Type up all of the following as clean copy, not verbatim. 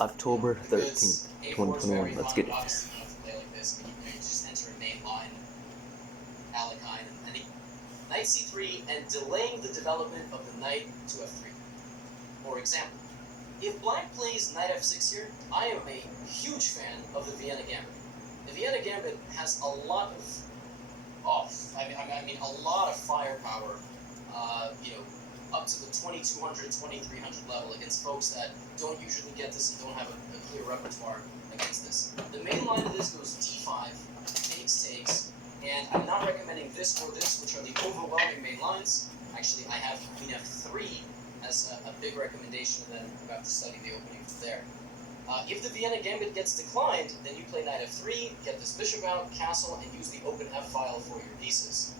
October 13th, 2021. Let's get it. Obviously, you don't have to play like this, but you just enter a main line, Alakine, and knight c3, and delaying the development of the knight to f3. For example, if black plays knight f6 here, I am a huge fan of the Vienna Gambit. The Vienna Gambit has a lot of, a lot of firepower, up to the 2200, 2300 level against folks that don't usually get this and don't have a clear repertoire against this. The main line of this goes d5, takes, and I'm not recommending this or this, which are the overwhelming main lines. Actually, I have queen f3 as a big recommendation, and then you have to study the opening from there. If the Vienna Gambit gets declined, then you play knight f3, get this bishop out, castle, and use the open f-file for your pieces.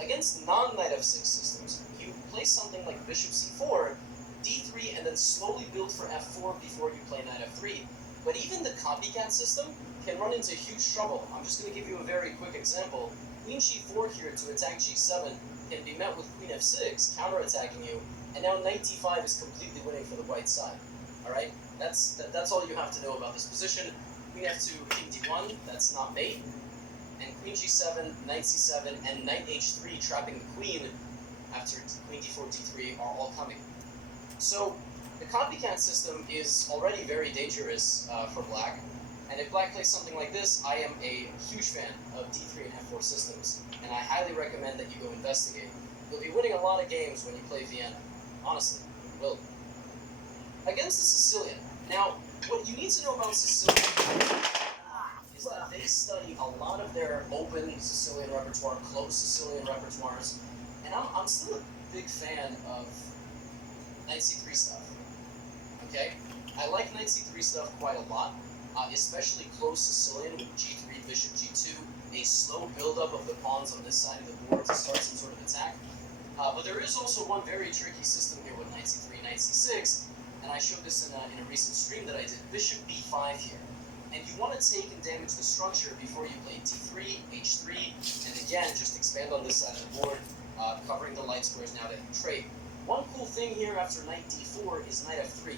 Against non-knight f6 systems, you play something like bishop c4, d3, and then slowly build for f4 before you play knight f3. But even the copycat system can run into huge trouble. I'm just going to give you a very quick example. Queen g4 here to attack g7 can be met with queen f6, counterattacking you, and now knight d5 is completely winning for the white side. Alright? That's all you have to know about this position. Queen f2, king d1, that's not mate. And queen g7, knight c7, and knight h3 trapping the queen after queen d4, d3 are all coming. So the copycat system is already very dangerous for black, and if black plays something like this, I am a huge fan of d3 and f4 systems, and I highly recommend that you go investigate. You'll be winning a lot of games when you play Vienna. Honestly, you will. Against the Sicilian. Now, what you need to know about Sicilian is that they study a lot of their open Sicilian repertoire, closed Sicilian repertoires, and I'm still a big fan of knight c3 stuff. Okay? I like knight c3 stuff quite a lot, especially closed Sicilian with g3, bishop g2, a slow buildup of the pawns on this side of the board to start some sort of attack. But there is also one very tricky system here with knight c3, knight c6, and I showed this in a recent stream that I did, bishop b5 here. And you want to take and damage the structure before you play d3, h3, and again, just expand on this side of the board, covering the light squares now that you trade. One cool thing here after knight d4 is knight f3.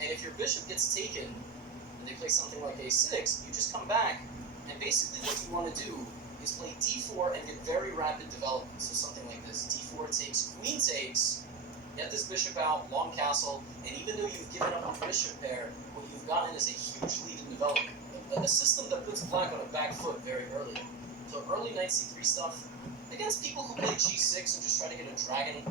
And if your bishop gets taken, and they play something like a6, you just come back, and basically what you want to do is play d4 and get very rapid development. So something like this, d4 takes, queen takes, get this bishop out, long castle, and even though you've given up a bishop pair, what you've gotten is a huge lead in development. A system that puts black on a back foot very early. So early knight c3 stuff, against people who play g6 and just try to get a dragon,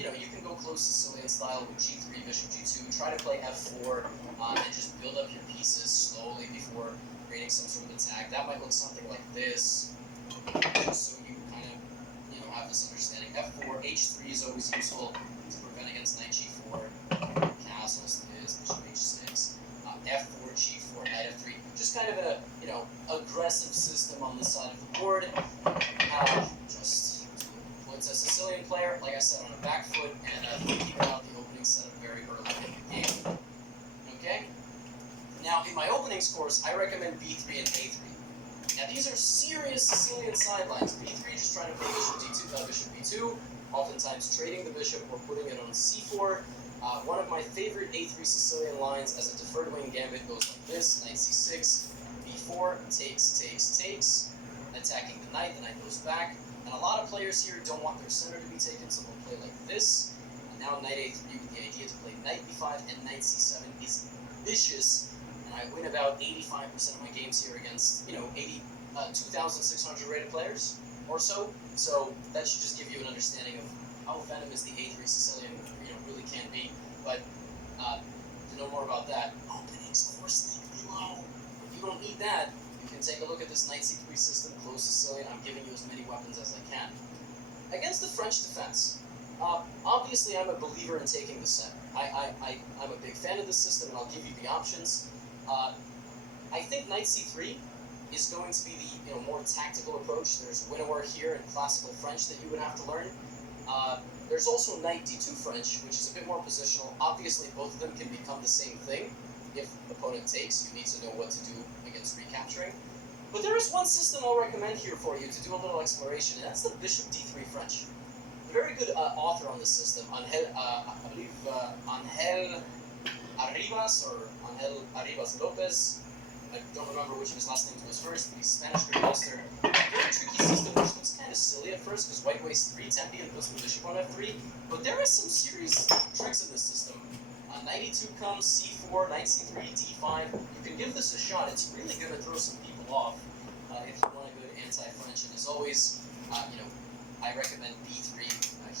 you can go close Sicilian style with g3, bishop g2, try to play f4, and just build up your pieces slowly before creating some sort of attack. That might look something like this, just so you kind of, have this understanding. f4, h3 is always useful to prevent against knight g4, castles to this, bishop h6, f4, g4, knight f3. Just kind of a, aggressive system on this side of the board. Just puts a Sicilian player, like I said, on a back foot, and keeping out the opening setup very early in the game. Okay? Now, in my openings course, I recommend b3 and a3. Now, these are serious Sicilian sidelines. b3, just trying to play bishop b2, oftentimes trading the bishop or putting it on c4. One of my favorite a3 Sicilian lines as a deferred wing gambit goes like this, knight c6, b4, takes, attacking the knight goes back. And a lot of players here don't want their center to be taken, so they'll play like this. And now knight a3 with the idea to play knight b5 and knight c7 is vicious. And I win about 85% of my games here against, 2,600 rated players or so. So that should just give you an understanding of how venomous the a3 Sicilian, really can be. But to know more about that, openings course link below. If you don't need that, you can take a look at this knight c3 system, closed Sicilian. I'm giving you as many weapons as I can. Against the French defense, obviously I'm a believer in taking the center. I'm a big fan of this system, and I'll give you the options. I think knight c3 is going to be the more tactical approach. There's winnower here in classical French that you would have to learn. There's also knight d2 French, which is a bit more positional. Obviously, both of them can become the same thing. If the opponent takes, you need to know what to do against recapturing. But there is one system I'll recommend here for you to do a little exploration, and that's the bishop d3 French. A very good author on this system, Angel Arribas, or El Arribas Lopez. I don't remember which of his last names was first, but he's Spanish Grandmaster. Very tricky system, which looks kind of silly at first, because white wastes 3 tempi and puts the bishop on f3, but there are some serious tricks in this system. Knight e2 comes, c4, knight c3, d5. You can give this a shot. It's really going to throw some people off if you want a good anti-French. And as always, I recommend b3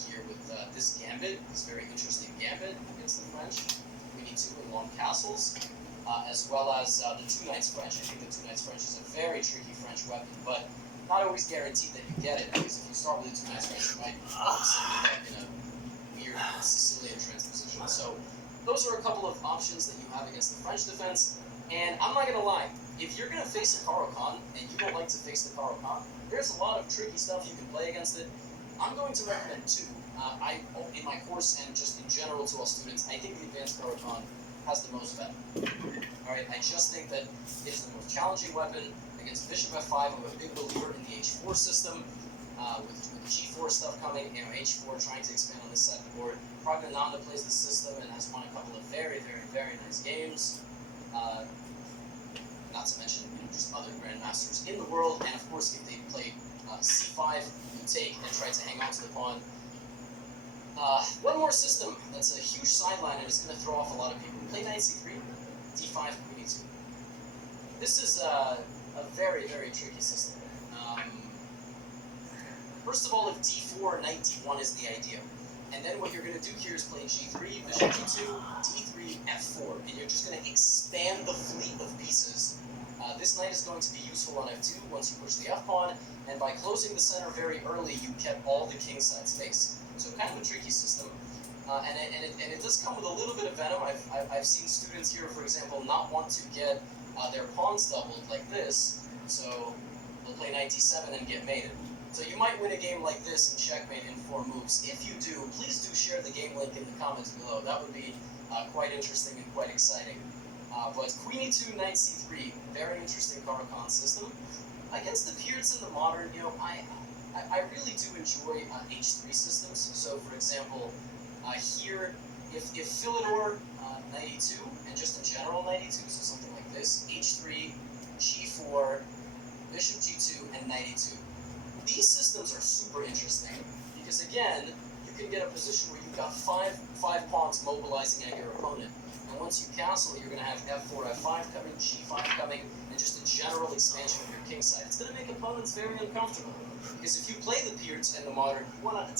here with this gambit, this very interesting gambit against the French. We need 2 in long castles, as well as the 2 knights French. I think the 2 knights French is a very tricky French weapon, but not always guaranteed that you get it, because if you start with the 2 knights French, you might end up in a weird Sicilian transposition. So those are a couple of options that you have against the French defense, and I'm not going to lie, if you're going to face a Caro-Kann, and you don't like to face the Caro-Kann, there's a lot of tricky stuff you can play against it. I'm going to recommend 2. In my course, and just in general to all students, I think the advanced Caro-Kann has the most value. Alright, I just think that it is the most challenging weapon against bishop f5. I'm a big believer in the h4 system, with g4 stuff coming, h4 trying to expand on this side of the board. Pragnananda plays the system and has won a couple of very, very, very nice games. Not to mention, just other grandmasters in the world. And of course, if they play c5, you take and try to hang on to the pawn. One more system that's a huge sideline and it's going to throw off a lot of people. Play knight c3, d5, queen e2. This is a very, very tricky system. First of all, if d4, knight d1 is the idea. And then what you're going to do here is play g3, bishop g2, d3, f4, and you're just going to expand the fleet of pieces. This knight is going to be useful on f2 once you push the f-pawn, and by closing the center very early, you kept all the kingside space. So kind of a tricky system, and it does come with a little bit of venom. I've seen students here, for example, not want to get their pawns doubled like this, so they'll play knight d7 and get mated. So you might win a game like this and checkmate in 4 moves. If you do, please do share the game link in the comments below. That would be quite interesting and quite exciting. But queen e2, knight c3, very interesting Caro-Kann system. Against the Pierts in the modern, I really do enjoy h3 systems. So for example, here, if Philidor, knight e2, and just in general knight e2, so something like this, h3, g4, bishop g2, and knight e2. These systems are super interesting because, again, you can get a position where you've got five pawns mobilizing at your opponent. And once you castle, you're going to have f4, f5 coming, g5 coming, and just a general expansion of your king side. It's going to make opponents very uncomfortable. Because if you play the Pierts and the modern, you want to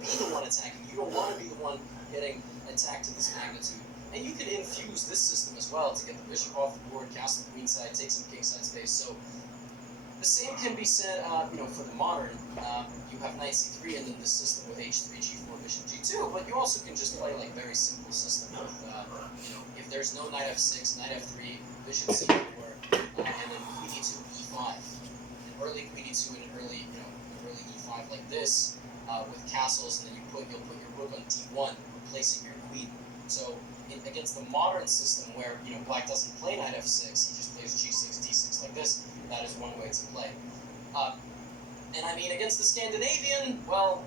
be the one attacking. You don't want to be the one getting attacked to this magnitude. And you can infuse this system as well to get the bishop off the board, castle the queen side, take some king side space. So the same can be said, for the modern. You have knight c3 and then this system with h3, g4, bishop g2, but you also can just play like very simple system with, if there's no knight f6, knight f3, bishop c4, and then queen e2, e5. An early queen e2 and an early e5 like this, with castles, and then you'll put your rook on d1, replacing your queen. So against the modern system where black doesn't play knight f6, he just plays g6, d6 like this. That is one way to play. And I mean, against the Scandinavian, well,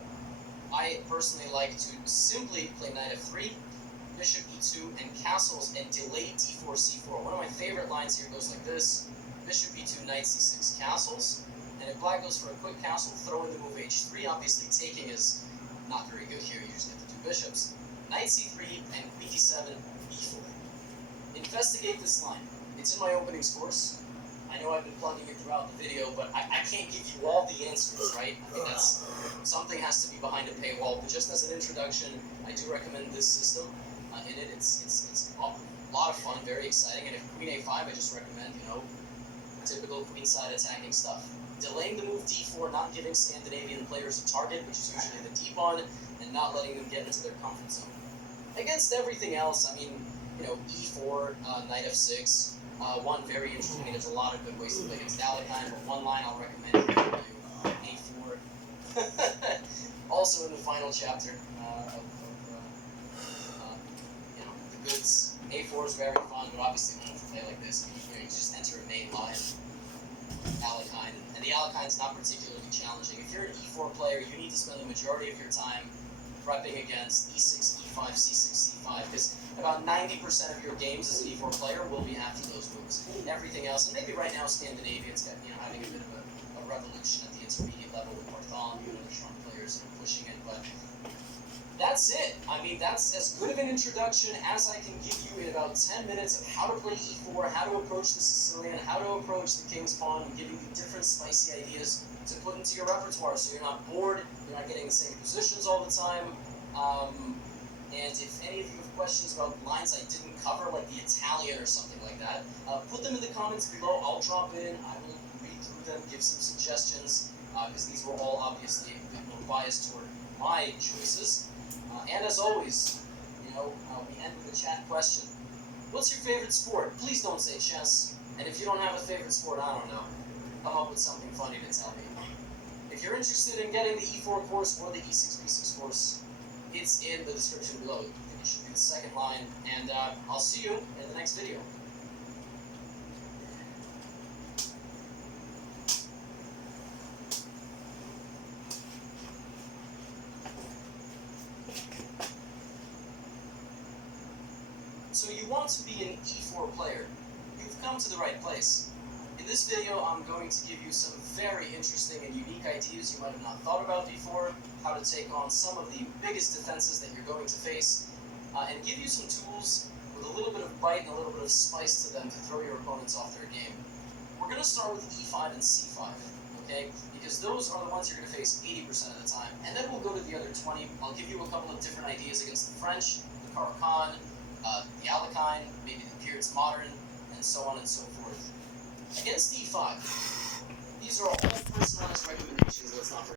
I personally like to simply play knight f3, bishop e2, and castles, and delay d4, c4. One of my favorite lines here goes like this: bishop e2, knight c6, castles. And if black goes for a quick castle, throw in the move h3. Obviously, taking is not very good here. You just get the 2 bishops. Knight c3 and queen d7, e4. Investigate this line. It's in my openings course. I know I've been plugging it throughout the video, but I can't give you all the answers, right? I mean, something has to be behind a paywall. But just as an introduction, I do recommend this system. In it, it's a lot of fun, very exciting. And if queen a5, I just recommend, typical queenside attacking stuff. Delaying the move d4, not giving Scandinavian players a target, which is usually the d-pawn, and not letting them get into their comfort zone. Against everything else, I mean, e4, knight f6. One very interesting, there's a lot of good ways to play against Alekhine, but one line I'll recommend you, a4. Also in the final chapter of the goods, a4 is very fun, but obviously you don't play like this. You just enter a main line, Alekhine, and the Alekhine is not particularly challenging. If you're an e4 player, you need to spend the majority of your time prepping against e6, e5, c6, c5, because about 90% of your games as an e4 player will be after those moves. Everything else, and maybe right now Scandinavia's got, having a bit of a revolution at the intermediate level with Bartholomew and other strong players pushing it, but that's it. I mean, that's as good of an introduction as I can give you in about 10 minutes of how to play e4, how to approach the Sicilian, how to approach the king's pawn, and giving you different spicy ideas to put into your repertoire so you're not bored, you're not getting the same positions all the time. And if any of you have questions about lines I didn't cover, like the Italian or something like that, put them in the comments below. I'll drop in, I will read through them, give some suggestions, because these were all obviously a bit more biased toward my choices. And as always, we end with a chat question. What's your favorite sport? Please don't say chess. And if you don't have a favorite sport, I don't know. Come up with something funny to tell me. If you're interested in getting the E4 course or the E6, B6 course, it's in the description below. It should be the second line. And I'll see you in the next video. So you want to be an e4 player, you've come to the right place. In this video, I'm going to give you some very interesting and unique ideas you might have not thought about before, how to take on some of the biggest defenses that you're going to face, and give you some tools with a little bit of bite and a little bit of spice to them to throw your opponents off their game. We're going to start with e5 and c5, okay? Because those are the ones you're going to face 80% of the time, and then we'll go to the other 20. I'll give you a couple of different ideas against the French, the Caro-Kann, the Alekhine, maybe the Peer's Modern, and so on and so forth. Against e5, these are all personalized recommendations, let's not forget.